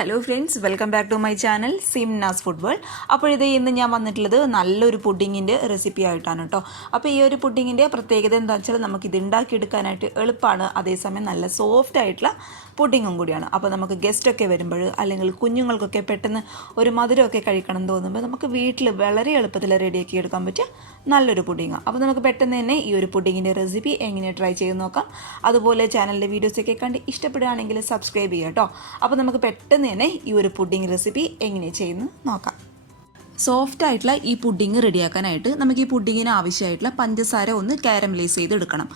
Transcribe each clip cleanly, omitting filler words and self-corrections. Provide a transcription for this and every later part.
Hello friends, welcome back to my channel Simnas food world. അപ്പോൾ ഇന്ന് ഞാൻ വന്നിട്ടുള്ളത് നല്ലൊരു പുഡിങ്ങിൻ്റെ റെസിപ്പി ആയിട്ടാണ് കേട്ടോ. അപ്പോൾ ഈ ഒരു പുഡിങ്ങിൻ്റെ പ്രത്യേകത എന്താണെന്ന് വെച്ചാൽ നമുക്കിത് ഉണ്ടാക്കിയെടുക്കാനായിട്ട് എളുപ്പമാണ്, അതേസമയം നല്ല സോഫ്റ്റ് ആയിട്ടുള്ള പുഡിങ്ങും കൂടിയാണ്. അപ്പോൾ നമുക്ക് ഗസ്റ്റൊക്കെ വരുമ്പോൾ അല്ലെങ്കിൽ കുഞ്ഞുങ്ങൾക്കൊക്കെ പെട്ടെന്ന് ഒരു മധുരമൊക്കെ കഴിക്കണം തോന്നുമ്പോൾ നമുക്ക് വീട്ടിൽ വളരെ എളുപ്പത്തിൽ റെഡിയാക്കി എടുക്കാൻ പറ്റിയ നല്ലൊരു പുഡിങ്ങാണ്. അപ്പോൾ നമുക്ക് പെട്ടെന്ന് തന്നെ ഈ ഒരു പുഡിങ്ങിൻ്റെ റെസിപ്പി എങ്ങനെ ട്രൈ ചെയ്ത് നോക്കാം. അതുപോലെ ചാനലിലെ വീഡിയോസൊക്കെ കണ്ട് ഇഷ്ടപ്പെടുകയാണെങ്കിൽ സബ്സ്ക്രൈബ് ചെയ്യാം കേട്ടോ. അപ്പോൾ നമുക്ക് പെട്ടെന്ന് തന്നെ ഈ ഒരു പുഡിംഗ് റെസിപ്പി എങ്ങനെ ചെയ്യുന്നു നോക്കാം. സോഫ്റ്റ് ആയിട്ടുള്ള ഈ പുഡിങ് റെഡിയാക്കാനായിട്ട് നമുക്ക് ഈ പുഡിങ്ങിന് ആവശ്യമായിട്ടുള്ള പഞ്ചസാര ഒന്ന് കാരമലൈസ് ചെയ്തെടുക്കണം.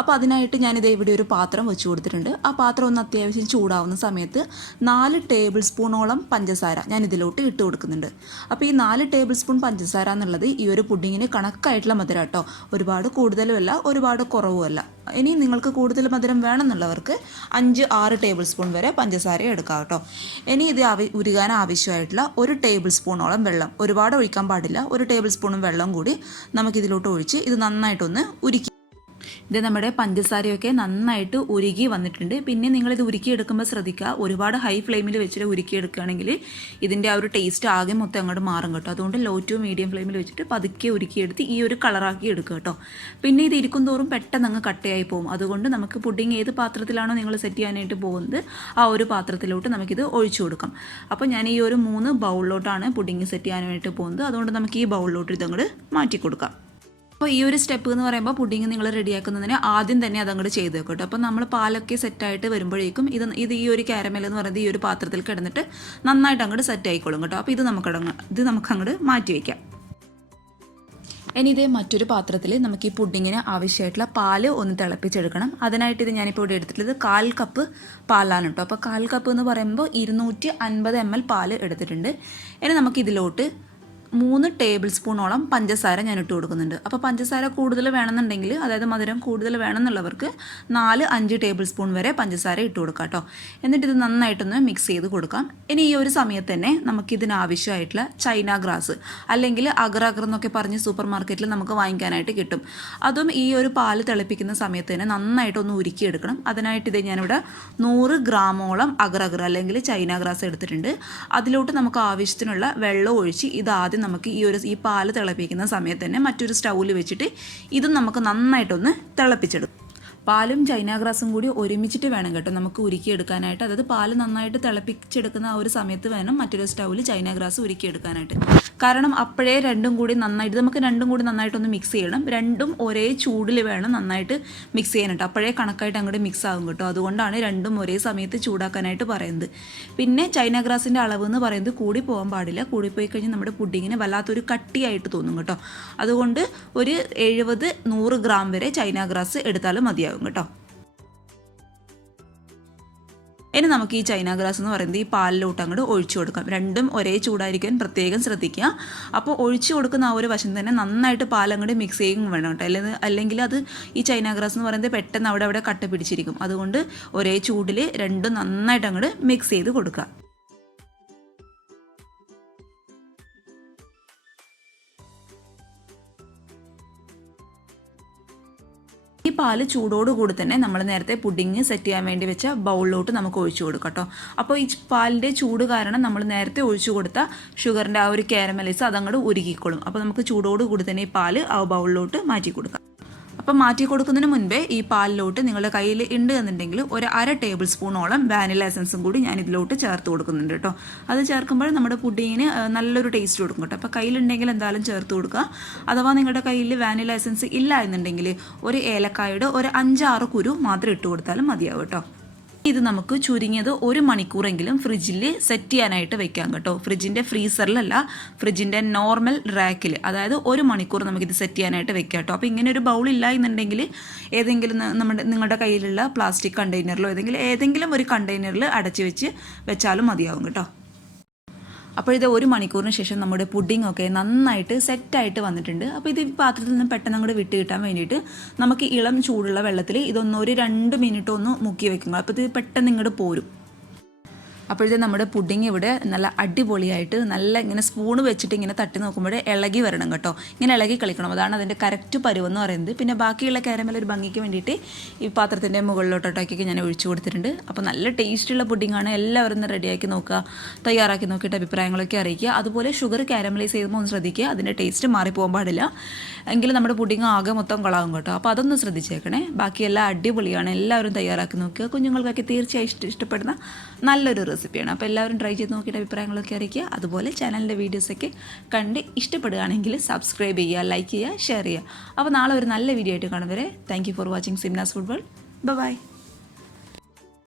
അപ്പോൾ അതിനായിട്ട് ഞാനിത് ഇവിടെ ഒരു പാത്രം വെച്ച് കൊടുത്തിട്ടുണ്ട്. ആ പാത്രം ഒന്ന് അത്യാവശ്യം ചൂടാവുന്ന സമയത്ത് 4 ടേബിൾ സ്പൂണോളം പഞ്ചസാര ഞാൻ ഇതിലോട്ട് ഇട്ട് കൊടുക്കുന്നുണ്ട്. അപ്പോൾ ഈ 4 ടേബിൾ സ്പൂൺ പഞ്ചസാര എന്നുള്ളത് ഈ ഒരു പുഡിങ്ങിന് കണക്കായിട്ടുള്ള മധുരം കേട്ടോ. ഒരുപാട് കൂടുതലുമല്ല, ഒരുപാട് കുറവുമല്ല. ഇനി നിങ്ങൾക്ക് കൂടുതൽ മധുരം വേണമെന്നുള്ളവർക്ക് 5-6 ടേബിൾ സ്പൂൺ വരെ പഞ്ചസാര എടുക്കാം കേട്ടോ. ഇനി ഇത് ഉരുകാൻ ആവശ്യമായിട്ടുള്ള 1 ടേബിൾ സ്പൂണോളം വെള്ളം, ഒരുപാട് ഒഴിക്കാൻ പാടില്ല, 1 ടേബിൾ സ്പൂണും വെള്ളം കൂടി നമുക്കിതിലോട്ട് ഒഴിച്ച് ഇത് നന്നായിട്ടൊന്ന് ഉരുക്കി. ഇത് നമ്മുടെ പഞ്ചസാരയൊക്കെ നന്നായിട്ട് ഉരുകി വന്നിട്ടുണ്ട്. പിന്നെ നിങ്ങളിത് ഉരുക്കിയെടുക്കുമ്പോൾ ശ്രദ്ധിക്കുക, ഒരുപാട് ഹൈ ഫ്ലെയിമിൽ വെച്ചിട്ട് ഉരുക്കിയെടുക്കുകയാണെങ്കിൽ ഇതിൻ്റെ ആ ഒരു ടേസ്റ്റ് ആകെ മൊത്തം അങ്ങോട്ട് മാറും കേട്ടോ. അതുകൊണ്ട് ലോ ടു മീഡിയം ഫ്ലെയിമിൽ വെച്ചിട്ട് പതുക്കെ ഉരുക്കിയെടുത്ത് ഈ ഒരു കളറാക്കി എടുക്കുക കേട്ടോ. പിന്നെ ഇത് ഇരിക്കും തോറും പെട്ടെന്ന് അങ്ങ് കട്ടയായി പോകും. അതുകൊണ്ട് നമുക്ക് പുഡിങ് ഏത് പാത്രത്തിലാണോ നിങ്ങൾ സെറ്റ് ചെയ്യാനായിട്ട് പോകുന്നത് ആ ഒരു പാത്രത്തിലോട്ട് നമുക്കിത് ഒഴിച്ചു കൊടുക്കാം. അപ്പോൾ ഞാൻ ഈ ഒരു 3 ബൗളിലോട്ടാണ് പുഡിങ് സെറ്റ് ചെയ്യാനായിട്ട് പോകുന്നത്. അതുകൊണ്ട് നമുക്ക് ഈ ബൗളിലോട്ട് ഇതങ്ങോട്ട് മാറ്റി കൊടുക്കാം. അപ്പോൾ ഈ ഒരു സ്റ്റെപ്പ് എന്ന് പറയുമ്പോൾ പുഡിങ് നിങ്ങൾ റെഡിയാക്കുന്നതിന് ആദ്യം തന്നെ അതങ്ങോട്ട് ചെയ്ത് വെക്കട്ടോ. അപ്പോൾ നമ്മൾ പാലൊക്കെ സെറ്റായിട്ട് വരുമ്പോഴേക്കും ഇത് ഈ ഒരു കാരമൽ എന്ന് പറയുന്നത് ഈ ഒരു പാത്രത്തിൽ കിടന്നിട്ട് നന്നായിട്ട് അങ്ങോട്ട് സെറ്റ് ആയിക്കോളും കേട്ടോ. അപ്പോൾ ഇത് നമുക്ക് അങ്ങോട്ട് മാറ്റി വയ്ക്കാം. ഇനി ഇതേ മറ്റൊരു പാത്രത്തിൽ നമുക്ക് ഈ പുഡിങ്ങിന് ആവശ്യമായിട്ടുള്ള പാല് ഒന്ന് തിളപ്പിച്ചെടുക്കണം. അതിനായിട്ട് ഇത് ഞാനിപ്പോൾ ഇവിടെ എടുത്തിട്ടുള്ളത് 1/4 കപ്പ് പാലാണ് കേട്ടോ. അപ്പോൾ 1/4 കപ്പ് എന്ന് പറയുമ്പോൾ 250 ml പാല് എടുത്തിട്ടുണ്ട്. ഇനി നമുക്കിതിലോട്ട് 3 ടേബിൾ സ്പൂണോളം പഞ്ചസാര ഞാൻ ഇട്ട് കൊടുക്കുന്നുണ്ട്. അപ്പോൾ പഞ്ചസാര കൂടുതൽ വേണമെന്നുണ്ടെങ്കിൽ, അതായത് മധുരം കൂടുതൽ വേണമെന്നുള്ളവർക്ക് 4-5 ടേബിൾ സ്പൂൺ വരെ പഞ്ചസാര ഇട്ട് കൊടുക്കാം കേട്ടോ. എന്നിട്ട് ഇത് നന്നായിട്ടൊന്ന് മിക്സ് ചെയ്ത് കൊടുക്കാം. ഇനി ഈ ഒരു സമയത്ത് തന്നെ നമുക്കിതിനാവശ്യമായിട്ടുള്ള ചൈന ഗ്രാസ് അല്ലെങ്കിൽ അഗർ എന്നൊക്കെ പറഞ്ഞ് സൂപ്പർ മാർക്കറ്റിൽ നമുക്ക് വാങ്ങിക്കാനായിട്ട് കിട്ടും. അതും ഈ ഒരു പാല് തിളപ്പിക്കുന്ന സമയത്ത് തന്നെ നന്നായിട്ടൊന്ന് ഉരുക്കിയെടുക്കണം. അതിനായിട്ട് ഇത് ഞാനിവിടെ 100 ഗ്രാമോളം അഗർ അല്ലെങ്കിൽ ചൈന ഗ്രാസ് എടുത്തിട്ടുണ്ട്. അതിലോട്ട് നമുക്ക് ആവശ്യത്തിനുള്ള വെള്ളം ഒഴിച്ച് ഇതാദ്യം നമുക്ക് ഈ പാല് തിളപ്പിക്കുന്ന സമയത്ത് തന്നെ മറ്റൊരു സ്റ്റൗവിൽ വെച്ചിട്ട് ഇതും നമുക്ക് നന്നായിട്ടൊന്ന് തിളപ്പിച്ചെടുക്കും. പാലും ചൈന ഗ്രാസും കൂടി ഒരുമിച്ചിട്ട് വേണം കേട്ടോ നമുക്ക് ഉരുക്കിയെടുക്കാനായിട്ട്. അതായത് പാല് നന്നായിട്ട് തിളപ്പിച്ചെടുക്കുന്ന ആ ഒരു സമയത്ത് വേണം മറ്റൊരു സ്റ്റൗവിൽ ചൈന ഗ്രാസ് ഉരുക്കിയെടുക്കാനായിട്ട്. കാരണം അപ്പോഴേ രണ്ടും കൂടി നന്നായിട്ടൊന്ന് മിക്സ് ചെയ്യണം. രണ്ടും ഒരേ ചൂടിൽ വേണം നന്നായിട്ട് മിക്സ് ചെയ്യാനായിട്ട്. അപ്പോഴേ കണക്കായിട്ട് അങ്ങോട്ട് മിക്സ് ആകും കേട്ടോ. അതുകൊണ്ടാണ് രണ്ടും ഒരേ സമയത്ത് ചൂടാക്കാനായിട്ട് പറയുന്നത്. പിന്നെ ചൈന ഗ്രാസിൻ്റെ അളവ് എന്ന് പറയുന്നത് കൂടി പോകാൻ പാടില്ല. കൂടിപ്പോയി കഴിഞ്ഞാൽ നമ്മുടെ പുഡിങ്ങിന് വല്ലാത്തൊരു കട്ടിയായിട്ട് തോന്നും കേട്ടോ. അതുകൊണ്ട് ഒരു 70-100 ഗ്രാം വരെ ചൈന ഗ്രാസ് എടുത്താലും മതിയാകും കേട്ടോ. ഇനി നമുക്ക് ഈ ചൈന ഗ്രാസ് എന്ന് പറയുന്നത് ഈ പാലിലോട്ട് അങ്ങോട്ട് ഒഴിച്ചു കൊടുക്കാം. രണ്ടും ഒരേ ചൂടായിരിക്കാൻ പ്രത്യേകം ശ്രദ്ധിക്കുക. അപ്പോൾ ഒഴിച്ചു കൊടുക്കുന്ന ആ ഒരു വശം തന്നെ നന്നായിട്ട് പാലങ്ങോട്ട് മിക്സ് ചെയ്യും വേണം കേട്ടോ. അല്ലെങ്കിൽ അത് ഈ ചൈന ഗ്രാസ് എന്ന് പറയുന്നത് പെട്ടെന്ന് അവിടെ കട്ട പിടിച്ചിരിക്കും. അതുകൊണ്ട് ഒരേ ചൂടിൽ രണ്ടും നന്നായിട്ട് അങ്ങോട്ട് മിക്സ് ചെയ്ത് കൊടുക്കുക. ഈ പാല് ചൂടോടുകൂടി തന്നെ നമ്മൾ നേരത്തെ പുഡിങ് സെറ്റ് ചെയ്യാൻ വേണ്ടി വെച്ച ബൗളിലോട്ട് നമുക്ക് ഒഴിച്ചു കൊടുക്കാം കേട്ടോ. അപ്പോൾ ഈ പാലിൻ്റെ ചൂട് കാരണം നമ്മൾ നേരത്തെ ഒഴിച്ചു കൊടുത്ത ഷുഗറിൻ്റെ ആ ഒരു കാരമലൈസ് അതങ്ങോട്ട് ഉരുകിക്കോളും. അപ്പോൾ നമുക്ക് ചൂടോടുകൂടി തന്നെ ഈ പാല് ആ ബൗളിലോട്ട് മാറ്റി കൊടുക്കാം. അപ്പം മാറ്റി കൊടുക്കുന്നതിന് മുൻപേ ഈ പാലിലോട്ട് നിങ്ങളുടെ കയ്യിൽ ഉണ്ട് എന്നുണ്ടെങ്കിൽ ഒരു 1/2 ടേബിൾ സ്പൂണോളം വാനില എസൻസും കൂടി ഞാൻ ഇതിലോട്ട് ചേർത്ത് കൊടുക്കുന്നുണ്ട് കേട്ടോ. അത് ചേർക്കുമ്പോൾ നമ്മുടെ പുഡിങ്ങിന് നല്ലൊരു ടേസ്റ്റ് കൊടുക്കും കേട്ടോ. അപ്പോൾ കയ്യിലുണ്ടെങ്കിൽ എന്തായാലും ചേർത്ത് കൊടുക്കുക. അഥവാ നിങ്ങളുടെ കയ്യിൽ വാനില എസൻസ് ഇല്ല എന്നുണ്ടെങ്കിൽ ഒരു ഏലക്കായുടെ ഒരു 5-6 കുരു മാത്രം ഇട്ട് കൊടുത്താലും മതിയാവും കേട്ടോ. ഇത് നമുക്ക് ചുരുങ്ങിയത് 1 മണിക്കൂറെങ്കിലും ഫ്രിഡ്ജിൽ സെറ്റ് ചെയ്യാനായിട്ട് വെക്കാം കേട്ടോ. ഫ്രിഡ്ജിൻ്റെ ഫ്രീസറിലല്ല, ഫ്രിഡ്ജിൻ്റെ നോർമൽ റാക്കിൽ, അതായത് 1 മണിക്കൂർ നമുക്കിത് സെറ്റ് ചെയ്യാനായിട്ട് വെക്കാം കേട്ടോ. അപ്പോൾ ഇങ്ങനെ ഒരു ബൗൾ ഇല്ല എന്നുണ്ടെങ്കിൽ ഏതെങ്കിലും നിങ്ങളുടെ കയ്യിലുള്ള പ്ലാസ്റ്റിക് കണ്ടെയ്നറിലോ ഏതെങ്കിലും ഒരു കണ്ടെയ്നറിൽ അടച്ചു വെച്ചാലും മതിയാവും കേട്ടോ. അപ്പോൾ ഇത് 1 മണിക്കൂറിന് ശേഷം നമ്മുടെ പുഡിംഗ് ഒക്കെ നന്നായിട്ട് സെറ്റായിട്ട് വന്നിട്ടുണ്ട്. അപ്പോൾ ഇത് പാത്രത്തിൽ നിന്ന് പെട്ടെന്ന് അങ്ങോട്ട് വിട്ട് കിട്ടാൻ വേണ്ടിയിട്ട് നമുക്ക് ഇളം ചൂടുള്ള വെള്ളത്തിൽ ഇതൊന്ന് ഒരു 2 മിനിറ്റ് ഒന്ന് മുക്കി വെക്കുക. അപ്പോൾ ഇത് പെട്ടെന്ന് ഇങ്ങോട്ട് പോരും. അപ്പോഴത്തെ നമ്മുടെ പുഡിങ് ഇവിടെ നല്ല അടിപൊളിയായിട്ട് നല്ല ഇങ്ങനെ സ്പൂണ് വെച്ചിട്ട് ഇങ്ങനെ തട്ടി നോക്കുമ്പോൾ ഇളകി വരണം കേട്ടോ. ഇങ്ങനെ ഇളകി കളിക്കണം, അതാണ് അതിൻ്റെ കറക്റ്റ് പരുവെന്ന് പറയുന്നത്. പിന്നെ ബാക്കിയുള്ള കാരമൽ ഒരു ഭംഗിക്ക് വേണ്ടിയിട്ട് ഈ പാത്രത്തിൻ്റെ മുകളിലോട്ടോട്ടാക്കി ഞാൻ ഒഴിച്ചു കൊടുത്തിട്ടുണ്ട്. അപ്പോൾ നല്ല ടേസ്റ്റുള്ള പുഡിങ്ങാണ്. എല്ലാവരും ഒന്ന് റെഡിയാക്കി നോക്കുക, തയ്യാറാക്കി നോക്കിയിട്ട് അഭിപ്രായങ്ങളൊക്കെ അറിയിക്കുക. അതുപോലെ ഷുഗർ കാരമലൈസ് ചെയ്യുമ്പോൾ ഒന്ന് ശ്രദ്ധിക്കുക, അതിൻ്റെ ടേസ്റ്റ് മാറിപ്പോകാൻ പാടില്ല, എങ്കിലും നമ്മുടെ പുഡിങ് ആകെ മൊത്തം കൊളാകും കേട്ടോ. അപ്പോൾ അതൊന്ന് ശ്രദ്ധിച്ചേക്കണേ. ബാക്കിയെല്ലാം അടിപൊളിയാണ്, എല്ലാവരും തയ്യാറാക്കി നോക്കുക. കുഞ്ഞുങ്ങൾക്കൊക്കെ തീർച്ചയായും ഇഷ്ടപ്പെടുന്ന നല്ലൊരു റെസിപ്പിയാണ്. അപ്പോൾ എല്ലാവരും ട്രൈ ചെയ്ത് നോക്കിയിട്ട് അഭിപ്രായങ്ങളൊക്കെ അറിയിക്കുക. അതുപോലെ ചാനലിൻ്റെ വീഡിയോസൊക്കെ കണ്ട് ഇഷ്ടപ്പെടുകയാണെങ്കിൽ സബ്സ്ക്രൈബ് ചെയ്യുക, ലൈക്ക് ചെയ്യുക, ഷെയർ ചെയ്യുക. അപ്പോൾ നാളെ ഒരു നല്ല വീഡിയോ ആയിട്ട് കാണും വരെ thank you for watching Simnas food world. By.